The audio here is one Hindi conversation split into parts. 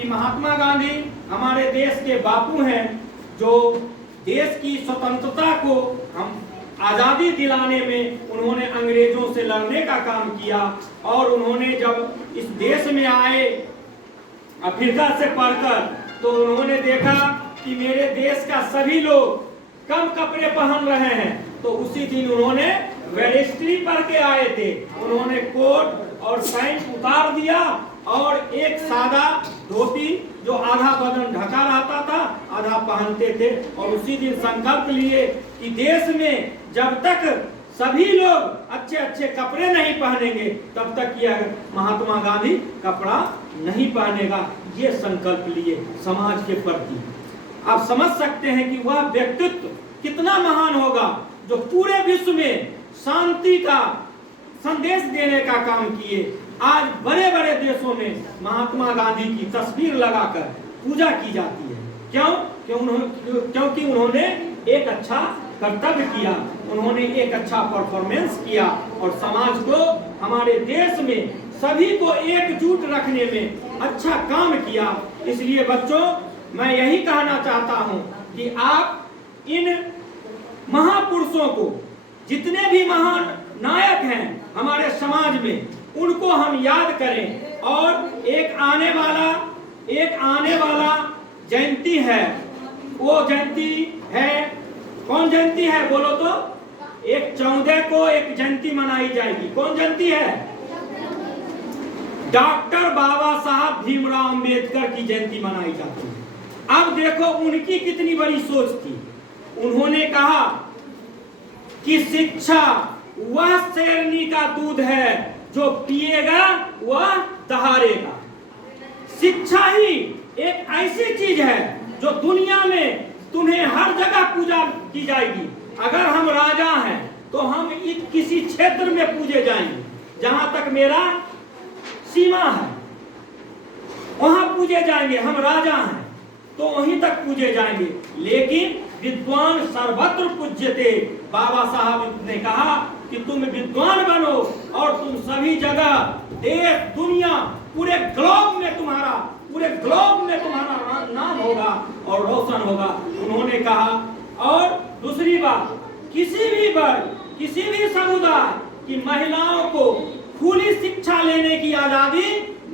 कि महात्मा गांधी हमारे देश के बापू हैं, जो देश की स्वतंत्रता को हम आज़ादी दिलाने में उन्होंने अंग्रेजों से लड़ने का काम किया। और उन्होंने जब इस देश में आए अफ्रीका से पढ़कर, तो उन्होंने देखा कि मेरे देश का सभी लोग कम कपड़े पहन रहे हैं, तो उसी दिन उन्होंने वेस्टरी पढ़ के आए थे। उन्होंने कोट और पैंट उतार दिया और एक सादा धोती जो आधा बदन ढका रहता था आधा पहनते थे, और उसी दिन संकल्प लिए कि देश में जब तक सभी लोग अच्छे अच्छे कपड़े नहीं पहनेंगे तब तक यह महात्मा गांधी कपड़ा नहीं पहनेगा। ये संकल्प लिए समाज के प्रति। आप समझ सकते हैं कि वह व्यक्तित्व कितना महान होगा जो पूरे विश्व में शांति का संदेश देने का काम किए। आज बड़े बड़े देशों में महात्मा गांधी की तस्वीर लगाकर पूजा की जाती है। क्यों? क्योंकि उन्होंने एक अच्छा कर्तव्य किया, उन्होंने एक अच्छा परफॉर्मेंस किया और समाज को, हमारे देश में सभी को एकजुट रखने में अच्छा काम किया। इसलिए बच्चों, मैं यही कहना चाहता हूं कि आप इन महापुरुषों को, जितने भी महान नायक हैं हमारे समाज में, उनको हम याद करें। और एक आने वाला जयंती है, वो जयंती है, कौन जयंती है बोलो तो? 1/14 को एक जयंती मनाई जाएगी। कौन जयंती है? डॉक्टर बाबा साहब भीमराव अंबेडकर की जयंती मनाई जाती है। अब देखो उनकी कितनी बड़ी सोच थी। उन्होंने कहा कि शिक्षा वह शेरनी का दूध है जो पिएगा वह दहाड़ेगा। शिक्षा ही एक ऐसी चीज है जो दुनिया में तुम्हें हर जगह पूजा की जाएगी। अगर हम राजा हैं तो हम किसी क्षेत्र में पूजे जाएंगे, जहां तक मेरा सीमा है वहां पूजे जाएंगे। हम राजा हैं तो वहीं तक पूजे जाएंगे। लेकिन विद्वान सर्वत्र पूज्यते, बाबा साहब ने कहा कि तुम विद्वान बनो और तुम सभी जगह, देश दुनिया पूरे ग्लोब में तुम्हारा नाम होगा और रोशन होगा। उन्होंने कहा। और दूसरी बात, किसी भी वर्ग, किसी भी समुदाय की महिलाओं को खुली शिक्षा लेने की आजादी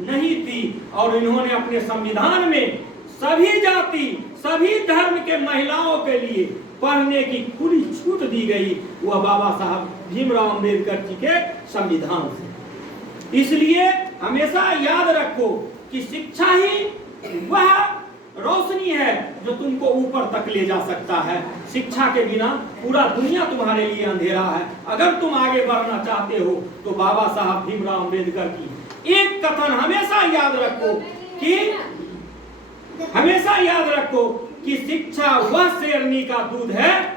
नहीं थी। और इन्होंने अपने संविधान में सभी जाति, सभी धर्म के महिलाओं के लिए पढ़ने की खुली छूट दी गई, वह बाबा साहब भीमराव अंबेडकर जी के संविधान से। इसलिए हमेशा याद रखो कि शिक्षा ही वह रोशनी है जो तुमको ऊपर तक ले जा सकता है। शिक्षा के बिना पूरा दुनिया तुम्हारे लिए अंधेरा है। अगर तुम आगे बढ़ना चाहते हो तो बाबा साहब भीमराव अंबेडकर की एक कथन हमेशा याद रखो कि शिक्षा वह शेरनी का दूध है